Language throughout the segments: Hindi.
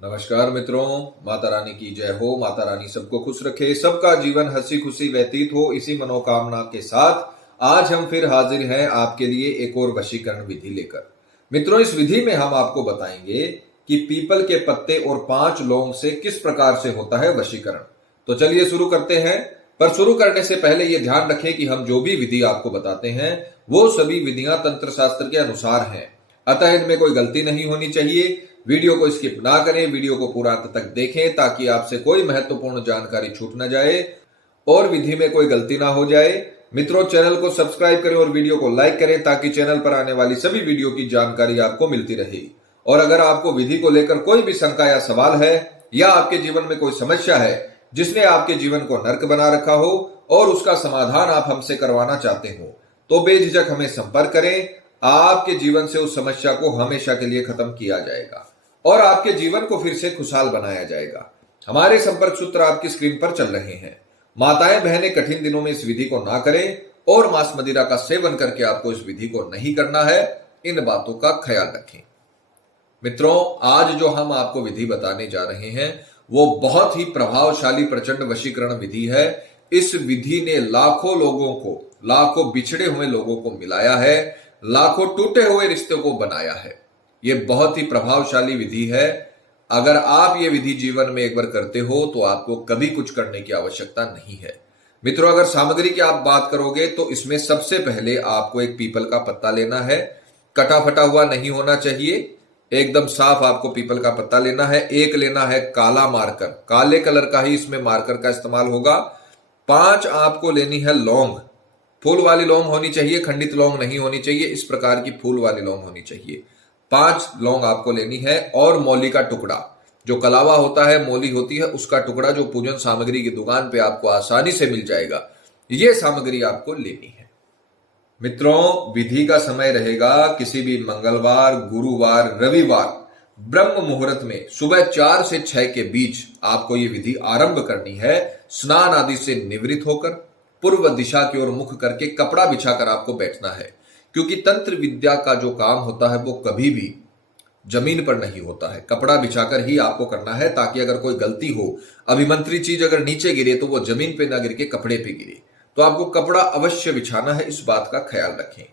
नमस्कार मित्रों, माता रानी की जय हो। माता रानी सबको खुश रखे, सबका जीवन हंसी खुशी व्यतीत हो, इसी मनोकामना के साथ आज हम फिर हाजिर हैं आपके लिए एक और वशीकरण विधि लेकर। मित्रों, इस विधि में हम आपको बताएंगे कि पीपल के पत्ते और 5 लौंग से किस प्रकार से होता है वशीकरण। तो चलिए शुरू करते हैं। पर शुरू करने से पहले यह ध्यान रखें कि हम जो भी विधि आपको बताते हैं वो सभी विधियां तंत्र शास्त्र के अनुसार हैं, अतः इनमें कोई गलती नहीं होनी चाहिए। वीडियो को स्किप ना करें, वीडियो को पूरा अंत तक देखें ताकि आपसे कोई महत्वपूर्ण जानकारी छूट न जाए और विधि में कोई गलती ना हो जाए। मित्रों, चैनल को सब्सक्राइब करें और वीडियो को लाइक करें ताकि चैनल पर आने वाली सभी वीडियो की जानकारी आपको मिलती रहे। और अगर आपको विधि को लेकर कोई भी शंका या सवाल है या आपके जीवन में कोई समस्या है जिसने आपके जीवन को नर्क बना रखा हो और उसका समाधान आप हमसे करवाना चाहते हो, तो बेझिझक हमें संपर्क करें। आपके जीवन से उस समस्या को हमेशा के लिए खत्म किया जाएगा और आपके जीवन को फिर से खुशहाल बनाया जाएगा। हमारे संपर्क सूत्र आपकी स्क्रीन पर चल रहे हैं। माताएं बहनें कठिन दिनों में इस विधि को ना करें और मांस मदिरा का सेवन करके आपको इस विधि को नहीं करना है। इन बातों का ख्याल रखें। मित्रों, आज जो हम आपको विधि बताने जा रहे हैं वो बहुत ही प्रभावशाली प्रचंड वशीकरण विधि है। इस विधि ने लाखों लोगों को, लाखों बिछड़े हुए लोगों को मिलाया है, लाखों टूटे हुए रिश्तों को बनाया है। यह बहुत ही प्रभावशाली विधि है। अगर आप ये विधि जीवन में एक बार करते हो तो आपको कभी कुछ करने की आवश्यकता नहीं है। मित्रों, अगर सामग्री की आप बात करोगे तो इसमें सबसे पहले आपको एक पीपल का पत्ता लेना है। कटा फटा हुआ नहीं होना चाहिए, एकदम साफ आपको पीपल का पत्ता लेना है। एक लेना है काला मार्कर, काले कलर का ही इसमें मार्कर का इस्तेमाल होगा। 5 आपको लेनी है लौंग, फूल वाली लौंग होनी चाहिए, खंडित लौंग नहीं होनी चाहिए। इस प्रकार की फूल वाली लौंग होनी चाहिए। 5 लौंग आपको लेनी है और मौली का टुकड़ा, जो कलावा होता है, मौली होती है, उसका टुकड़ा जो पूजन सामग्री की दुकान पे आपको आसानी से मिल जाएगा, यह सामग्री आपको लेनी है। मित्रों, विधि का समय रहेगा किसी भी मंगलवार, गुरुवार, रविवार ब्रह्म मुहूर्त में सुबह 4 से 6 के बीच आपको ये विधि आरंभ करनी है। स्नान आदि से निवृत्त होकर पूर्व दिशा की ओर मुख करके कपड़ा बिछाकर आपको बैठना है, क्योंकि तंत्र विद्या का जो काम होता है वो कभी भी जमीन पर नहीं होता है। कपड़ा बिछाकर ही आपको करना है ताकि अगर कोई गलती हो, अभिमंत्री चीज अगर नीचे गिरे तो वो जमीन पे ना गिर के कपड़े पे गिरे। तो आपको कपड़ा अवश्य बिछाना है, इस बात का ख्याल रखें।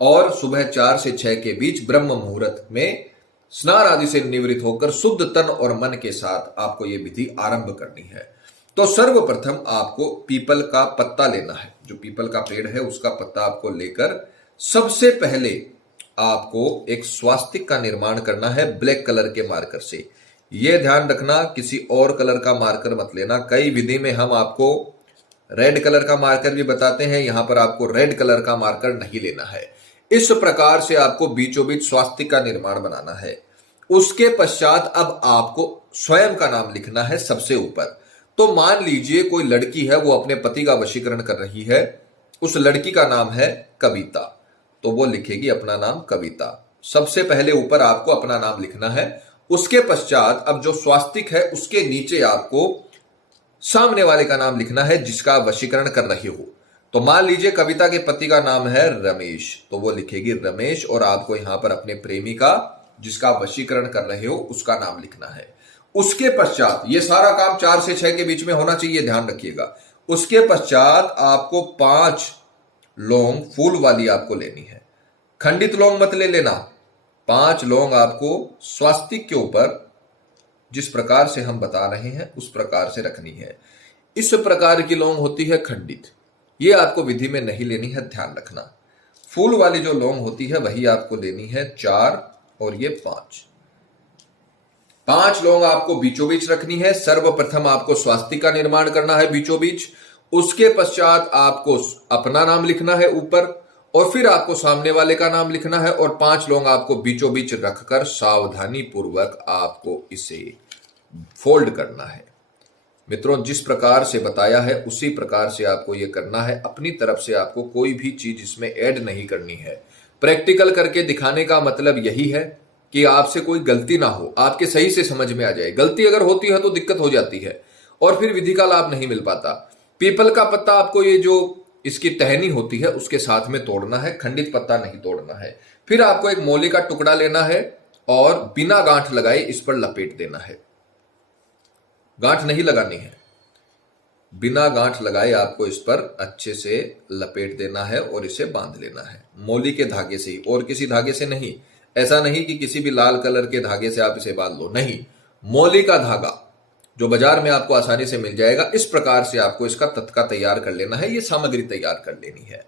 और सुबह 4 से 6 के बीच ब्रह्म मुहूर्त में स्नान आदि से निवृत्त होकर शुद्ध तन और मन के साथ आपको यह विधि आरंभ करनी है। तो सर्वप्रथम आपको पीपल का पत्ता लेना है। जो पीपल का पेड़ है उसका पत्ता आपको लेकर सबसे पहले आपको एक स्वास्तिक का निर्माण करना है ब्लैक कलर के मार्कर से। यह ध्यान रखना, किसी और कलर का मार्कर मत लेना। कई विधि में हम आपको रेड कलर का मार्कर भी बताते हैं, यहां पर आपको रेड कलर का मार्कर नहीं लेना है। इस प्रकार से आपको बीचों बीच स्वास्तिक का निर्माण बनाना है। उसके पश्चात अब आपको स्वयं का नाम लिखना है सबसे ऊपर। तो मान लीजिए कोई लड़की है, वो अपने पति का वशीकरण कर रही है, उस लड़की का नाम है कविता, तो वो लिखेगी अपना नाम कविता। सबसे पहले ऊपर आपको अपना नाम लिखना है। उसके पश्चात अब जो स्वास्तिक है उसके नीचे आपको सामने वाले का नाम लिखना है जिसका वशीकरण कर रही हो। तो मान लीजिए कविता के पति का नाम है रमेश, तो वो लिखेगी रमेश, और आपको यहां पर अपने प्रेमी का, जिसका वशीकरण कर रहे हो, उसका नाम लिखना है। उसके पश्चात ये सारा काम 4 से 6 के बीच में होना चाहिए, ध्यान रखिएगा। उसके पश्चात आपको 5 लौंग फूल वाली आपको लेनी है, खंडित लौंग मत ले लेना। 5 लौंग आपको स्वास्तिक के ऊपर जिस प्रकार से हम बता रहे हैं उस प्रकार से रखनी है। इस प्रकार की लौंग होती है खंडित, ये आपको विधि में नहीं लेनी है, ध्यान रखना। फूल वाली जो लौंग होती है वही आपको लेनी है 4 और ये 5। 5 लौंग आपको बीचों बीच रखनी है। सर्वप्रथम आपको स्वास्तिक का निर्माण करना है बीचों बीच। उसके पश्चात आपको अपना नाम लिखना है ऊपर, और फिर आपको सामने वाले का नाम लिखना है, और 5 लौंग आपको बीचों बीच रखकर सावधानी पूर्वक आपको इसे फोल्ड करना है। मित्रों, जिस प्रकार से बताया है उसी प्रकार से आपको यह करना है। अपनी तरफ से आपको कोई भी चीज इसमें ऐड नहीं करनी है। प्रैक्टिकल करके दिखाने का मतलब यही है कि आपसे कोई गलती ना हो, आपके सही से समझ में आ जाए। गलती अगर होती है तो दिक्कत हो जाती है और फिर विधि का लाभ नहीं मिल पाता। पीपल का पत्ता आपको ये जो इसकी टहनी होती है उसके साथ में तोड़ना है, खंडित पत्ता नहीं तोड़ना है। फिर आपको एक मौली का टुकड़ा लेना है और बिना गांठ लगाए इस पर लपेट देना है। गांठ नहीं लगानी है, बिना गांठ लगाए आपको इस पर अच्छे से लपेट देना है और इसे बांध लेना है मौली के धागे से ही, और किसी धागे से नहीं। ऐसा नहीं कि किसी भी लाल कलर के धागे से आप इसे बांध लो, नहीं, मौली का धागा जो बाजार में आपको आसानी से मिल जाएगा, इस प्रकार से आपको इसका तत्का तैयार कर लेना है, ये सामग्री तैयार कर लेनी है।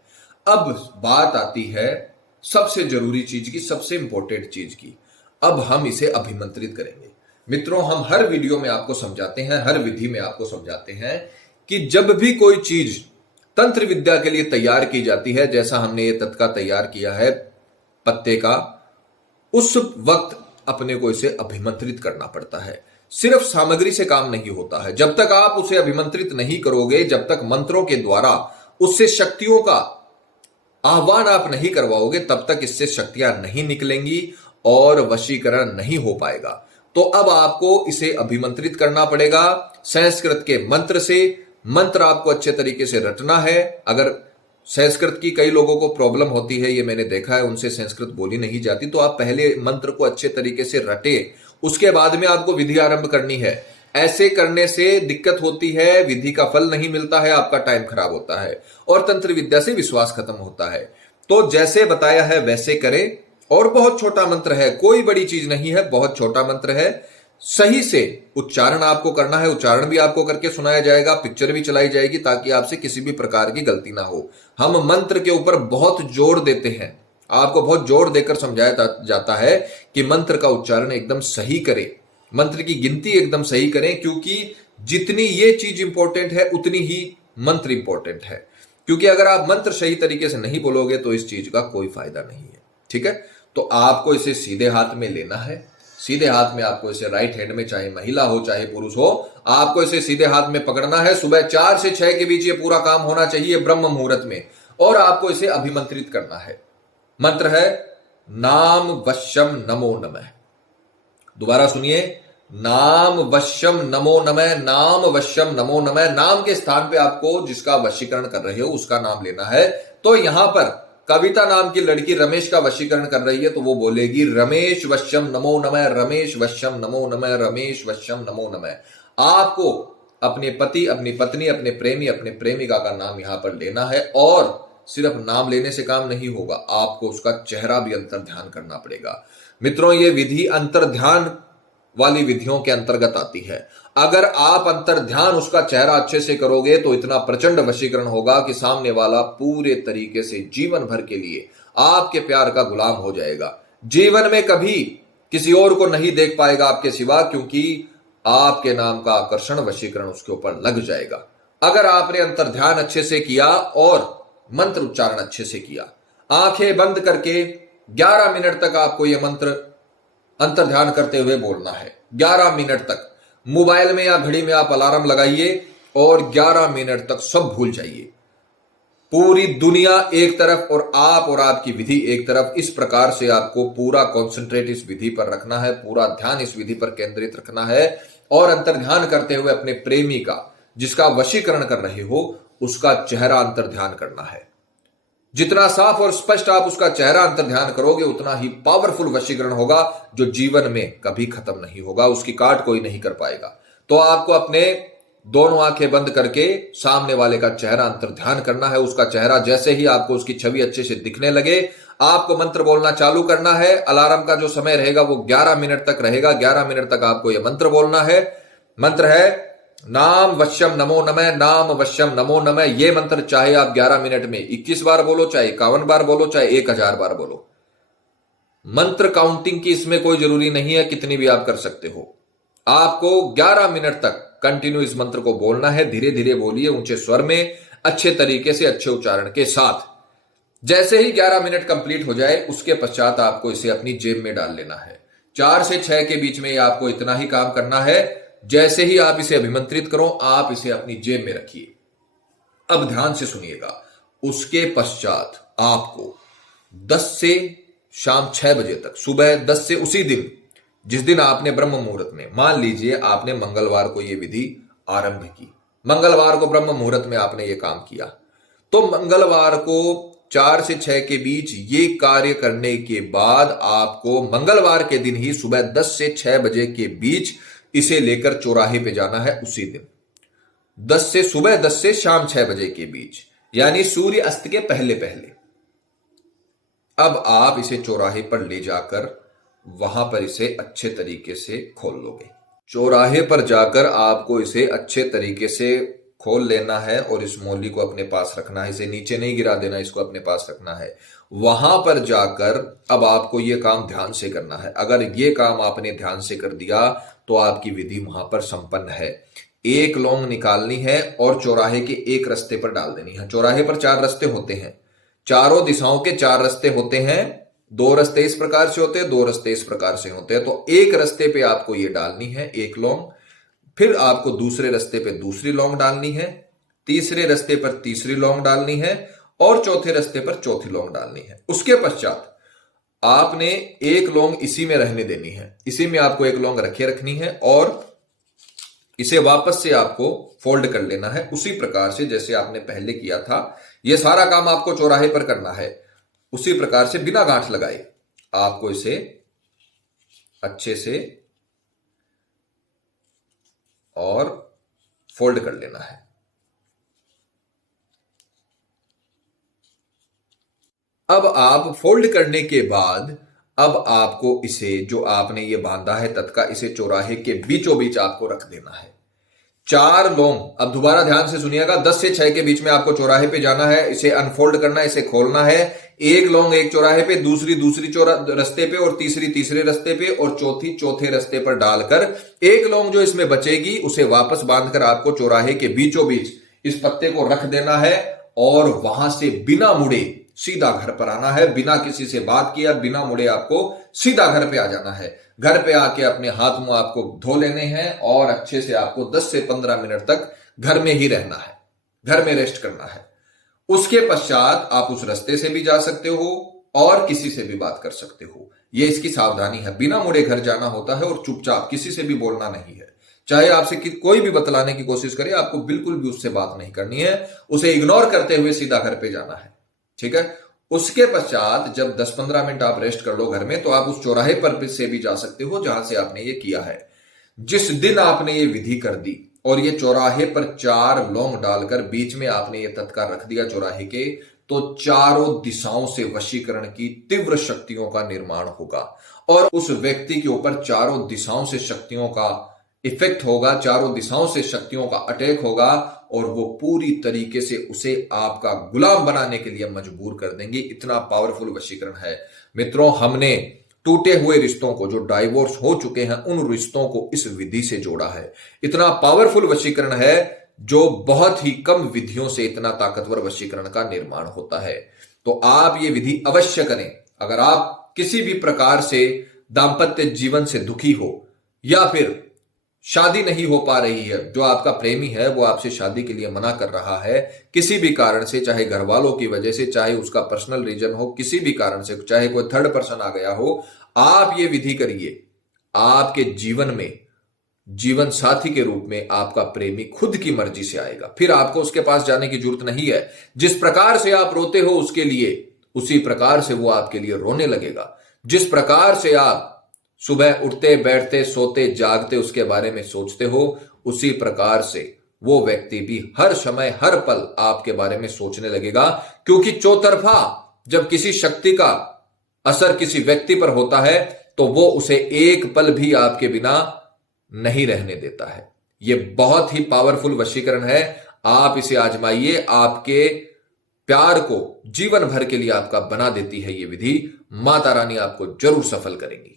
अब बात आती है सबसे जरूरी चीज की, सबसे इंपॉर्टेंट चीज की। अब हम इसे अभिमंत्रित करेंगे। मित्रों, हम हर वीडियो में आपको समझाते हैं, हर विधि में आपको समझाते हैं कि जब भी कोई चीज तंत्र विद्या के लिए तैयार की जाती है, जैसा हमने ये तत्का तैयार किया है पत्ते का, उस वक्त अपने को इसे अभिमंत्रित करना पड़ता है। सिर्फ सामग्री से काम नहीं होता है। जब तक आप उसे अभिमंत्रित नहीं करोगे, जब तक मंत्रों के द्वारा उससे शक्तियों का आह्वान आप नहीं करवाओगे, तब तक इससे शक्तियां नहीं निकलेंगी और वशीकरण नहीं हो पाएगा। तो अब आपको इसे अभिमंत्रित करना पड़ेगा संस्कृत के मंत्र से। मंत्र आपको अच्छे तरीके से रटना है। अगर संस्कृत की कई लोगों को प्रॉब्लम होती है, ये मैंने देखा है, उनसे संस्कृत बोली नहीं जाती, तो आप पहले मंत्र को अच्छे तरीके से रटे, उसके बाद में आपको विधि आरंभ करनी है। ऐसे करने से दिक्कत होती है, विधि का फल नहीं मिलता है, आपका टाइम खराब होता है और तंत्र विद्या से विश्वास खत्म होता है। तो जैसे बताया है वैसे करें। और बहुत छोटा मंत्र है, कोई बड़ी चीज नहीं है, बहुत छोटा मंत्र है। सही से उच्चारण आपको करना है, उच्चारण भी आपको करके सुनाया जाएगा, पिक्चर भी चलाई जाएगी, ताकि आपसे किसी भी प्रकार की गलती ना हो। हम मंत्र के ऊपर बहुत जोर देते हैं, आपको बहुत जोर देकर समझाया जाता है कि मंत्र का उच्चारण एकदम सही करें, मंत्र की गिनती एकदम सही करें, क्योंकि जितनी ये चीज इंपॉर्टेंट है उतनी ही मंत्र इंपॉर्टेंट है। क्योंकि अगर आप मंत्र सही तरीके से नहीं बोलोगे तो इस चीज का कोई फायदा नहीं है। ठीक है, तो आपको इसे सीधे हाथ में लेना है। सीधे हाथ में आपको इसे राइट हैंड में, चाहे महिला हो चाहे पुरुष हो, आपको इसे सीधे हाथ में पकड़ना है। सुबह 4 से 6 के बीच ये पूरा काम होना चाहिए ब्रह्म मुहूर्त में, और आपको इसे अभिमंत्रित करना है। मंत्र है नाम वश्यम नमो नमः। दोबारा सुनिए, नाम वश्यम नमो नमः, नाम वश्यम नमो नमः। नाम के स्थान पे आपको जिसका वशीकरण कर रहे हो उसका नाम लेना है। तो यहां पर कविता नाम की लड़की रमेश का वशीकरण कर रही है, तो वो बोलेगी रमेश वश्यम नमो नमः, रमेश वश्यम नमो नमः, रमेश वश्यम नमो नमः। आपको अपने पति, अपनी पत्नी, अपने प्रेमी, अपने प्रेमिका का नाम यहां पर लेना है। और सिर्फ नाम लेने से काम नहीं होगा, आपको उसका चेहरा भी अंतर ध्यान करना पड़ेगा। मित्रों, ये विधि अंतर ध्यान वाली विधियों के अंतर्गत आती है। अगर आप अंतर ध्यान उसका चेहरा अच्छे से करोगे तो इतना प्रचंड वशीकरण होगा कि सामने वाला पूरे तरीके से जीवन भर के लिए आपके प्यार का गुलाम हो जाएगा। जीवन में कभी किसी और को नहीं देख पाएगा आपके सिवा, क्योंकि आपके नाम का आकर्षण, वशीकरण उसके ऊपर लग जाएगा। अगर आपने अंतर ध्यान अच्छे से किया और मंत्र उच्चारण अच्छे से किया, आंखें बंद करके 11 मिनट तक आपको यह मंत्र अंतर ध्यान करते हुए बोलना है। 11 मिनट तक मोबाइल में या घड़ी में आप अलार्म लगाइए और 11 मिनट तक सब भूल जाइए। पूरी दुनिया एक तरफ और आप और आपकी विधि एक तरफ। इस प्रकार से आपको पूरा कॉन्सेंट्रेट इस विधि पर रखना है, पूरा ध्यान इस विधि पर केंद्रित रखना है और अंतर ध्यान करते हुए अपने प्रेमी का, जिसका वशीकरण कर रहे हो, उसका चेहरा अंतर ध्यान करना है। जितना साफ और स्पष्ट आप उसका चेहरा अंतर ध्यान करोगे, उतना ही पावरफुल वशीकरण होगा, जो जीवन में कभी खत्म नहीं होगा, उसकी काट कोई नहीं कर पाएगा। तो आपको अपने दोनों आंखें बंद करके सामने वाले का चेहरा अंतर ध्यान करना है। उसका चेहरा जैसे ही आपको उसकी छवि अच्छे से दिखने लगे, आपको मंत्र बोलना चालू करना है। अलार्म का जो समय रहेगा वो 11 मिनट तक रहेगा। 11 मिनट तक आपको यह मंत्र बोलना है। मंत्र है नाम वश्यम नमो नमः, नाम वश्यम नमो नमः। ये मंत्र चाहे आप 11 मिनट में 21 बार बोलो, चाहे 51 बार बोलो, चाहे 1000 बार बोलो। मंत्र काउंटिंग की इसमें कोई जरूरी नहीं है, कितनी भी आप कर सकते हो। आपको 11 मिनट तक कंटिन्यू इस मंत्र को बोलना है। धीरे धीरे बोलिए, ऊंचे स्वर में, अच्छे तरीके से, अच्छे उच्चारण के साथ। जैसे ही 11 मिनट कंप्लीट हो जाए, उसके पश्चात आपको इसे अपनी जेब में डाल लेना है। 4 से 6 के बीच में आपको इतना ही काम करना है। जैसे ही आप इसे अभिमंत्रित करो, आप इसे अपनी जेब में रखिए। अब ध्यान से सुनिएगा। उसके पश्चात आपको 10 से शाम 6 बजे तक, सुबह 10 से उसी दिन जिस दिन आपने ब्रह्म मुहूर्त में, मान लीजिए आपने मंगलवार को यह विधि आरंभ की, मंगलवार को ब्रह्म मुहूर्त में आपने यह काम किया, तो मंगलवार को 4 से 6 के बीच ये कार्य करने के बाद आपको मंगलवार के दिन ही सुबह 10 से 6 बजे के बीच इसे लेकर चौराहे पे जाना है। उसी दिन सुबह 10 से शाम 6 बजे के बीच, यानी सूर्य अस्त के पहले पहले। अब आप इसे चौराहे पर ले जाकर वहां पर इसे अच्छे तरीके से खोल लोगे। चौराहे पर जाकर आपको इसे अच्छे तरीके से खोल लेना है और इस मौली को अपने पास रखना है। इसे नीचे नहीं गिरा देना, इसको अपने पास रखना है। वहां पर जाकर अब आपको यह काम ध्यान से करना है। अगर यह काम आपने ध्यान से कर दिया तो आपकी विधि वहां पर संपन्न है। एक लौंग निकालनी है और चौराहे के एक रास्ते पर डाल देनी है। चौराहे पर 4 रास्ते होते हैं, चारों दिशाओं के 4 रास्ते होते हैं। 2 रास्ते इस प्रकार से होते हैं, 2 रास्ते इस प्रकार से होते हैं। तो एक रास्ते पे आपको ये डालनी है एक लौंग, फिर आपको दूसरे रास्ते पे दूसरी लौंग डालनी है, तीसरे रास्ते पर तीसरी लौंग डालनी है और चौथे रास्ते पर चौथी लौंग डालनी है। उसके पश्चात आपने एक लौंग इसी में रहने देनी है। इसी में आपको एक लौंग रखनी है और इसे वापस से आपको फोल्ड कर लेना है, उसी प्रकार से जैसे आपने पहले किया था। यह सारा काम आपको चौराहे पर करना है। उसी प्रकार से बिना गांठ लगाए आपको इसे अच्छे से और फोल्ड कर लेना है। अब आप फोल्ड करने के बाद अब आपको इसे जो आपने ये बांधा है तत्का, इसे चौराहे के बीचों बीच आपको रख देना है। 4 लौंग, अब दोबारा ध्यान से सुनिएगा, 10 से 6 के बीच में आपको चौराहे पे जाना है, इसे अनफोल्ड करना है, इसे खोलना है। एक लौंग एक चौराहे पे, दूसरी रास्ते पे और तीसरी तीसरे रास्ते पे और चौथी चौथे रास्ते पर डालकर एक लौंग जो इसमें बचेगी उसे वापस बांधकर आपको चौराहे के बीचों बीच इस पत्ते को रख देना है और वहां से बिना मुड़े सीधा घर पर आना है। बिना किसी से बात किया, बिना मुड़े आपको सीधा घर पे आ जाना है। घर पे आके अपने हाथ मुंह आपको धो लेने हैं और अच्छे से आपको 10 से 15 मिनट तक घर में ही रहना है, घर में रेस्ट करना है। उसके पश्चात आप उस रास्ते से भी जा सकते हो और किसी से भी बात कर सकते हो। यह इसकी सावधानी है। बिना मुड़े घर जाना होता है और चुपचाप, किसी से भी बोलना नहीं है। चाहे आपसे कोई भी बतलाने की कोशिश करे, आपको बिल्कुल भी उससे बात नहीं करनी है। उसे इग्नोर करते हुए सीधा घर पे जाना है, ठीक है। उसके पश्चात जब 10-15 मिनट आप रेस्ट कर लो घर में, तो आप उस चौराहे पर से भी जा सकते हो जहां से आपने ये किया है। जिस दिन आपने ये विधि कर दी और ये चौराहे पर 4 लौंग डालकर बीच में आपने ये तत्कार रख दिया चौराहे के, तो चारों दिशाओं से वशीकरण की तीव्र शक्तियों का निर्माण होगा और उस व्यक्ति के ऊपर चारों दिशाओं से शक्तियों का इफेक्ट होगा, चारों दिशाओं से शक्तियों का अटैक होगा और वो पूरी तरीके से उसे आपका गुलाम बनाने के लिए मजबूर कर देंगे। इतना पावरफुल वशीकरण है। मित्रों, हमने टूटे हुए रिश्तों को, जो डाइवोर्स हो चुके हैं, उन रिश्तों को इस विधि से जोड़ा है। इतना पावरफुल वशीकरण है जो बहुत ही कम विधियों से इतना ताकतवर वशीकरण का निर्माण होता है। तो आप ये विधि अवश्य करें। अगर आप किसी भी प्रकार से दाम्पत्य जीवन से दुखी हो या फिर शादी नहीं हो पा रही है, जो आपका प्रेमी है वो आपसे शादी के लिए मना कर रहा है किसी भी कारण से, चाहे घर वालों की वजह से, चाहे उसका पर्सनल रीजन हो, किसी भी कारण से, चाहे कोई थर्ड पर्सन आ गया हो, आप ये विधि करिए। आपके जीवन में जीवन साथी के रूप में आपका प्रेमी खुद की मर्जी से आएगा। फिर आपको उसके पास जाने की जरूरत नहीं है। जिस प्रकार से आप रोते हो उसके लिए, उसी प्रकार से वो आपके लिए रोने लगेगा। जिस प्रकार से आप सुबह उठते बैठते सोते जागते उसके बारे में सोचते हो, उसी प्रकार से वो व्यक्ति भी हर समय हर पल आपके बारे में सोचने लगेगा। क्योंकि चौतरफा जब किसी शक्ति का असर किसी व्यक्ति पर होता है तो वो उसे एक पल भी आपके बिना नहीं रहने देता है। यह बहुत ही पावरफुल वशीकरण है। आप इसे आजमाइए, आपके प्यार को जीवन भर के लिए आपका बना देती है ये विधि। माता रानी आपको जरूर सफल करेंगी।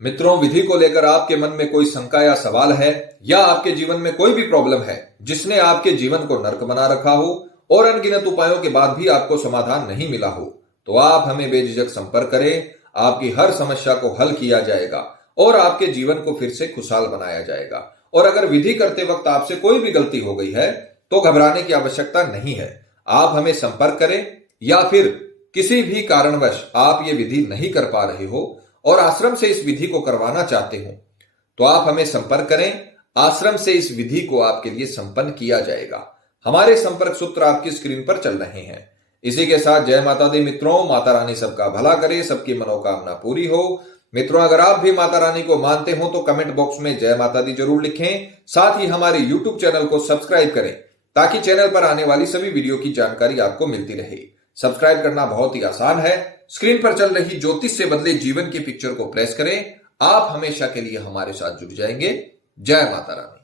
मित्रों, विधि को लेकर आपके मन में कोई शंका या सवाल है या आपके जीवन में कोई भी प्रॉब्लम है जिसने आपके जीवन को नर्क बना रखा हो और अनगिनत उपायों के बाद भी आपको समाधान नहीं मिला हो, तो आप हमें बेझिझक संपर्क करें। आपकी हर समस्या को हल किया जाएगा और आपके जीवन को फिर से खुशहाल बनाया जाएगा। और अगर विधि करते वक्त आपसे कोई भी गलती हो गई है तो घबराने की आवश्यकता नहीं है। आप हमें संपर्क करें या फिर किसी भी कारणवश आप ये विधि नहीं कर पा रहे हो और आश्रम से इस विधि को करवाना चाहते हो, तो आप हमें संपर्क करें। आश्रम से इस विधि को आपके लिए संपन्न किया जाएगा। हमारे संपर्क सूत्र आपकी स्क्रीन पर चल रहे हैं। इसी के साथ जय माता दी मित्रों, माता रानी सबका भला करे, सबकी मनोकामना पूरी हो। मित्रों, अगर आप भी माता रानी को मानते हो तो कमेंट बॉक्स में जय माता दी जरूर लिखें। साथ ही हमारे यूट्यूब चैनल को सब्सक्राइब करें ताकि चैनल पर आने वाली सभी वीडियो की जानकारी आपको मिलती रहे। सब्सक्राइब करना बहुत ही आसान है। स्क्रीन पर चल रही ज्योतिष से बदले जीवन की पिक्चर को प्रेस करें। आप हमेशा के लिए हमारे साथ जुड़ जाएंगे। जय माता रानी।